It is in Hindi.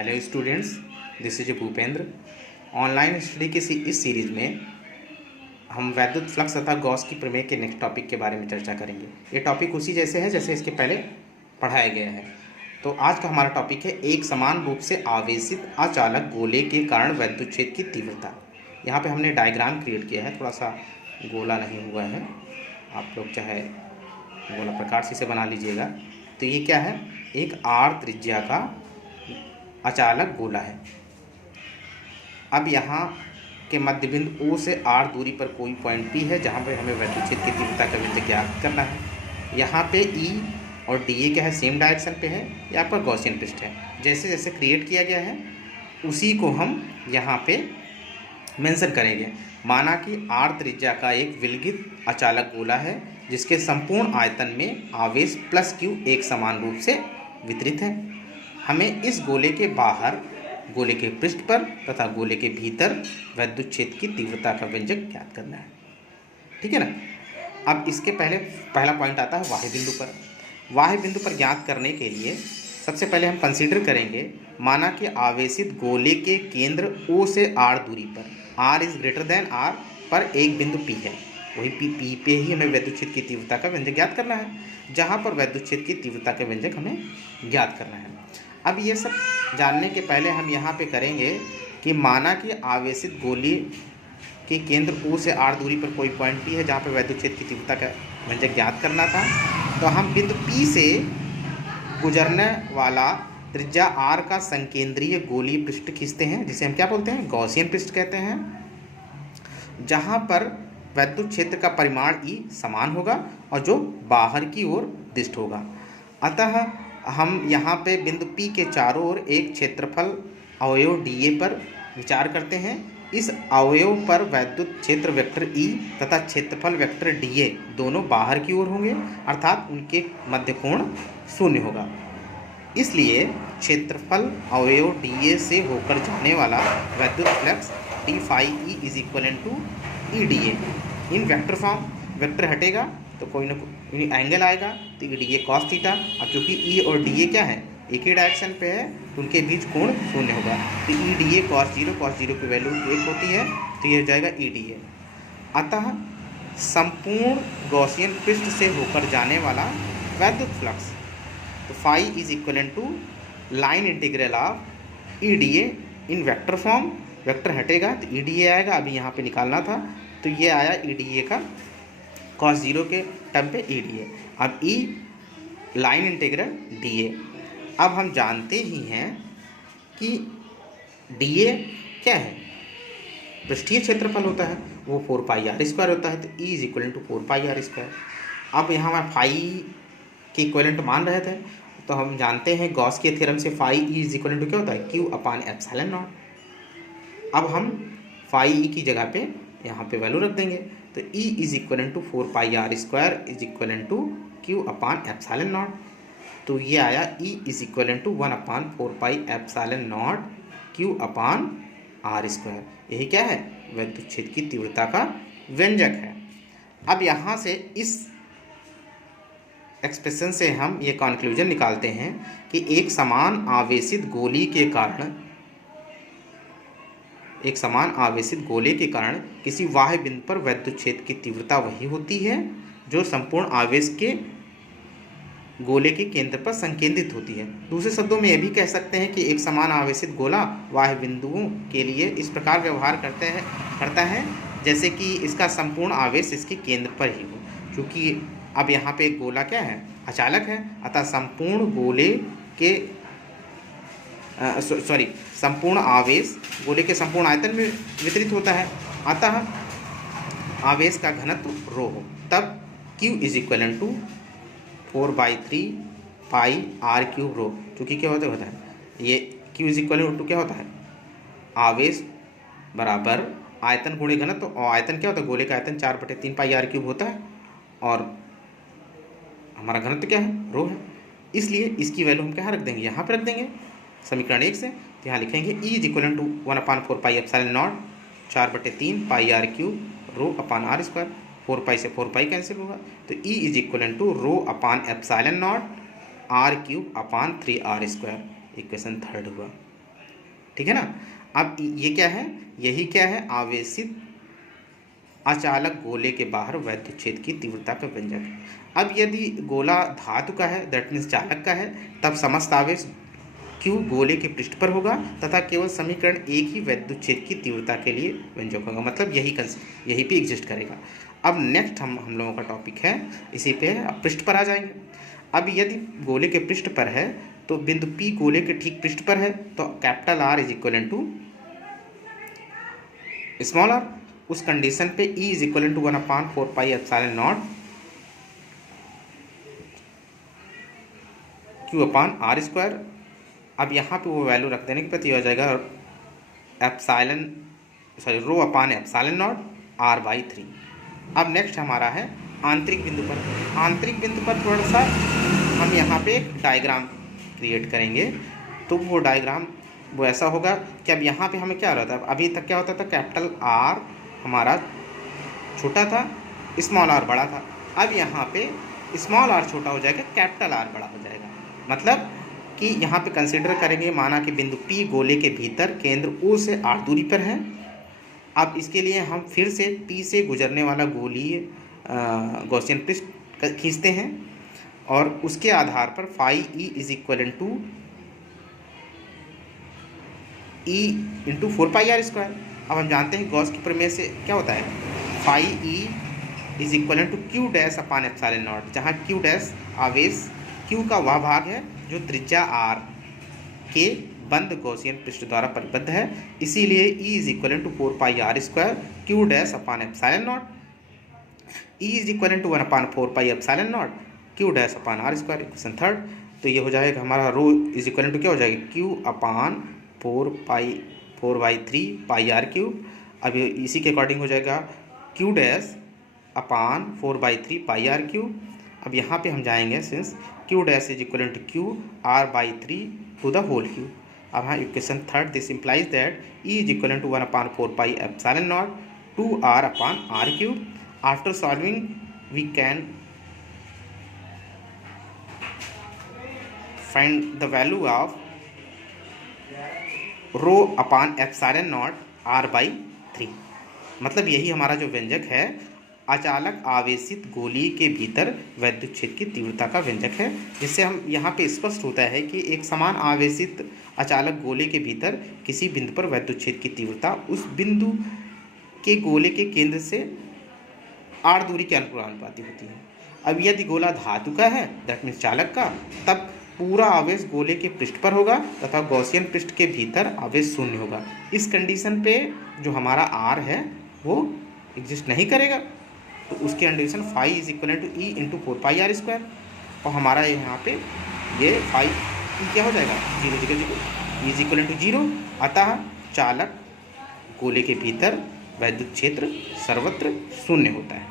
Hello students, this is Bhupendra. Online study की इस सीरीज़ में हम वैद्युत फ्लक्स तथा गॉस की प्रमेय के नेक्स्ट टॉपिक के बारे में चर्चा करेंगे। ये टॉपिक उसी जैसे है जैसे इसके पहले पढ़ाया गया है। तो आज का हमारा टॉपिक है एक समान रूप से आवेशित अचालक गोले के कारण वैद्युत क्षेत्र की तीव्रता। यहाँ पे हमने डायग्राम क्रिएट किया है, थोड़ा सा गोला नहीं हुआ है, आप लोग चाहे गोला प्रकार से इसे बना लीजिएगा। तो ये क्या है, एक आर त्रिज्या का अचालक गोला है। अब यहाँ के मध्य बिंदु O से R दूरी पर कोई पॉइंट P है जहाँ पर हमें वैद्युत क्षेत्र की तीव्रता का व्यंजक ज्ञात करना है। यहाँ पे E और dA क्या है, सेम डायरेक्शन पे है, यहाँ पर गॉसियन पृष्ठ है। जैसे जैसे क्रिएट किया गया है उसी को हम यहाँ पे मेंशन करेंगे। माना कि R त्रिज्या का एक विलगित अचालक गोला है जिसके संपूर्ण आयतन में आवेश प्लस Q एक समान रूप से वितरित है। हमें इस गोले के बाहर, गोले के पृष्ठ पर तथा गोले के भीतर वैद्युत क्षेत्र की तीव्रता का व्यंजक ज्ञात करना है। ठीक है ना। अब इसके पहला पॉइंट आता है वाह्य बिंदु पर। वाह्य बिंदु पर ज्ञात करने के लिए सबसे पहले हम कंसीडर करेंगे, माना कि आवेशित गोले के केंद्र O से R दूरी पर, R is greater than R पर एक बिंदु P है। वही P पे ही हमें वैद्युत क्षेत्र की तीव्रता का व्यंजक ज्ञात करना है, जहाँ पर वैद्युत क्षेत्र की तीव्रता का व्यंजक हमें ज्ञात करना है। अब ये सब जानने के पहले हम यहाँ पे करेंगे कि माना कि आवेशित गोले के केंद्र O से R दूरी पर कोई पॉइंट P है जहाँ पर वैद्युत क्षेत्र की तीव्रता का व्यंजक ज्ञात करना था। तो हम बिंदु P से गुजरने वाला त्रिज्या R का संकेंद्रीय गोलीय पृष्ठ खींचते हैं, जिसे हम क्या बोलते हैं, गॉसियन पृष्ठ कहते हैं, जहाँ पर वैद्युत क्षेत्र का परिमाण E समान होगा और जो बाहर की ओर दिष्ट होगा। अतः हम यहाँ पे बिंदु P के चारों ओर एक क्षेत्रफल अवयव dA पर विचार करते हैं। इस अवयव पर वैद्युत क्षेत्र वेक्टर E तथा क्षेत्रफल वेक्टर dA दोनों बाहर की ओर होंगे, अर्थात उनके मध्य कोण 0 होगा। इसलिए क्षेत्रफल अवयव dA से होकर जाने वाला वैद्युत flux d phi E is equal to E D A. In vector form, vector हटेगा तो कोई ना कोई एंगल आएगा, तो E D A cos theta. अब क्योंकि ई और डी ए क्या है, एक ही डायरेक्शन पे है, तो उनके बीच कोण 0 होगा। तो E D A cos zero की वैल्यू 1 होती है, तो ये हो जाएगा ई डी ए। अतः संपूर्ण गॉसियन पृष्ठ से होकर जाने वाला वैद्युत फ्लक्स, तो phi is equal to line integral of E D A in vector form. Vector हटेगा तो ई डी ए आएगा, अभी यहाँ पे निकालना था, तो ये आया ई डी ए का कॉस 0 के टर्म पे ई डी ए। अब ई लाइन इंटीग्रल डी ए। अब हम जानते ही हैं कि डी ए क्या है, पृष्ठीय क्षेत्रफल होता है, वो 4 पाई आर स्क्वायर होता है, तो E is equal to 4 pi R square. अब यहाँ हम फाई के इक्वलेंट मान रहे थे, तो हम जानते हैं गॉस के थ्योरम से phi E is equal to क्या होता है, क्यू अपान एप्सिलॉन नॉट। अब हम फाई ई की जगह पे यहाँ पे वैल्यू रख देंगे, तो E is equal to 4 pi R square is equal to Q upon epsilon naught. तो ये आया E is equal to 1 upon 4 pi epsilon naught Q upon R square. यही क्या है, वैद्युत क्षेत्र की तीव्रता का व्यंजक है। अब यहाँ से इस एक्सप्रेशन से हम ये कंक्लूजन निकालते हैं कि एक समान आवेशित गोले के कारण किसी वाह्य बिंदु पर वैद्युत क्षेत्र की तीव्रता वही होती है जो संपूर्ण आवेश के गोले के केंद्र पर संकेंद्रित होती है। दूसरे शब्दों में यह भी कह सकते हैं कि एक समान आवेशित गोला वाह्य बिंदुओं के लिए इस प्रकार व्यवहार करता है जैसे कि इसका संपूर्ण आवेश इसके केंद्र पर ही हो। क्योंकि अब यहाँ पे एक गोला क्या है, अचालक है, अतः संपूर्ण गोले के संपूर्ण आवेश गोले के संपूर्ण आयतन में वितरित होता है। अतः आवेश का घनत्व रो हो, तब Q is equal to 4/3 pi are cube rho. चूँकि क्या होता है, ये Q इज इक्वल टू क्या होता है, आवेश बराबर आयतन गुणे घनत्व, और आयतन क्या होता है, गोले का आयतन 4/3 पाई आर क्यूब होता है, और हमारा घनत्व क्या है, रो है। इसलिए इसकी वैल्यू हम क्या रख देंगे, यहाँ पर रख देंगे समीकरण 1 से। तो यहाँ लिखेंगे E is equal to 1 upon 4 pi epsilon naught 4/3 pi are cube rho upon R square. 4 pi से 4 पाई कैंसिल होगा, तो E is equal to rho upon epsilon naught R cube upon 3 R square. Equation 3 हुआ। ठीक है ना। अब ये क्या है, यही क्या है, आवेशित अचालक गोले के बाहर वैद्युत क्षेत्र की तीव्रता का व्यंजक है। अब यदि गोला धातु का है, दैट मीन्स चालक का है, तब समस्त आवेश Q गोले के पृष्ठ पर होगा तथा केवल समीकरण एक ही वैद्युत क्षेत्र की तीव्रता के लिए व्यंजक होगा, मतलब यही पे एग्जिस्ट करेगा। अब नेक्स्ट हम लोगों का टॉपिक है इसी पे, अब पृष्ठ पर आ जाएंगे। अब यदि गोले के पृष्ठ पर है तो बिंदु P गोले के ठीक पृष्ठ पर है, तो capital R is equal to small r। उस कंडीशन पे E is equal to 1/4 pi epsilon naught Q upon R square. अब यहाँ पे वो वैल्यू रख देने के बाद ये हो जाएगा रो अपान एप्सिलॉन नॉट R/3। अब नेक्स्ट हमारा है आंतरिक बिंदु पर। आंतरिक बिंदु पर थोड़ा सा हम यहाँ पे एक डायग्राम क्रिएट करेंगे, तो वो डायग्राम वो ऐसा होगा कि अब यहाँ पे हमें क्या रहता है, अभी तक क्या होता था, कैपिटल R हमारा छोटा था, स्मॉल r बड़ा था। अब यहाँ पे स्मॉल r छोटा हो जाएगा, कैपिटल R बड़ा हो जाएगा। मतलब कि यहाँ पे कंसिडर करेंगे, माना कि बिंदु P गोले के भीतर केंद्र O से R दूरी पर है। अब इसके लिए हम फिर से P से गुजरने वाला गोलीय गॉसियन पृष्ठ खींचते हैं और उसके आधार पर phi E is equal to E into 4πr square. अब हम जानते हैं गॉस की प्रमेय से क्या होता है, phi E is equal to Q dash upon epsilon naught, जहाँ Q डैश आवेश Q का वह भाग है जो त्रिज्या R के बंद गॉसियन पृष्ठ द्वारा परिबद्ध है। इसीलिए E is equal to 4πr square Q dash upon epsilon naught, E is equal to 1/4 pi epsilon naught Q dash upon R square. Equation third, तो ये हो जाएगा हमारा रो इज इक्वल टू क्या हो जाएगा, Q upon 4/3 pi R cube. अब इसी के अकॉर्डिंग हो जाएगा Q dash upon 4/3 pi R cube. अब यहाँ पे हम जाएंगे since Q dash is equal to Q R/3 to the whole cube. अब हाँ equation third, this implies that E is equal to 1/4 pi epsilon naught 2R upon R cube. After solving we can find the value of rho upon epsilon not R/3। मतलब यही हमारा जो व्यंजक है अचालक आवेशित गोली के भीतर वैद्युत क्षेत्र की तीव्रता का व्यंजक है, जिससे हम यहाँ पे स्पष्ट होता है कि एक समान आवेशित अचालक गोले के भीतर किसी बिंदु पर वैद्युत क्षेत्र की तीव्रता उस बिंदु के गोले के केंद्र से R दूरी के अनुपाती होती है। अब यदि गोला धातु का है, दैट मीन्स चालक का, तब पूरा आवेश गोले के पृष्ठ पर होगा तथा गॉसियन पृष्ठ के भीतर आवेश शून्य होगा। इस कंडीशन पे जो हमारा R है वो एग्जिस्ट नहीं करेगा, तो उसके condition phi is equal to E into 4πr square, और हमारा यहाँ पे ये फाई E क्या हो जाएगा, 0 इज इक्वल टू 0। अतः चालक गोले के भीतर वैद्युत क्षेत्र सर्वत्र शून्य होता है।